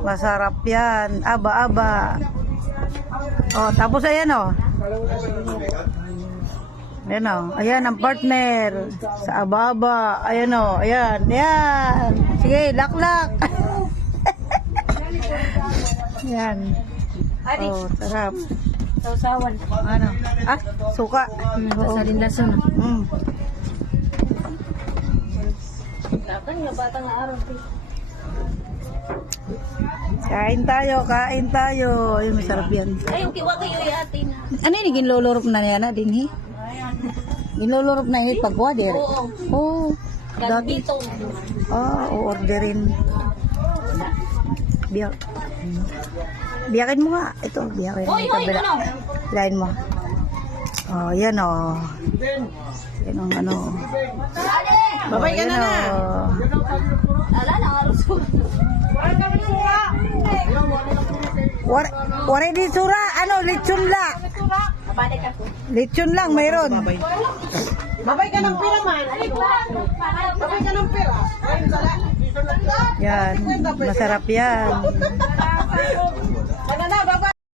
Masarap yan. Aba-aba. Oh, tapos ayan oh. Ayan oh. Ayan ang partner. Sa aba-aba. Ayan oh. Ayan. Ayan. Sige, laklak. Ayan. Oh, sarap. Sausawan. Ano? Ah, suka. Oo. Sa linlason. Dapat nga batang na araw. Kain tayo, kain tayo. Ay, masarap yan. Ay, yung kiwa kayo yatin. Ano yung ginlolorop na yan na din, eh? Ginlolorop na yung pagwader? Oo. Oo. Dati. Gambito. Orderin. Biyak. Biyakin mo nga. Ito, biyakin mo. Hoy, hoy, ano? Lain mo. Oh, yan oh. Yan ang ano. Babay ka na na. Ala na, aros ko. Wari di sura, ano, lechon lang. Kabalik ako. Lechon lang, mayroon. Babay ka ng pira man. Babay ka ng pira. Yan, masarap yan. Ano na, babay.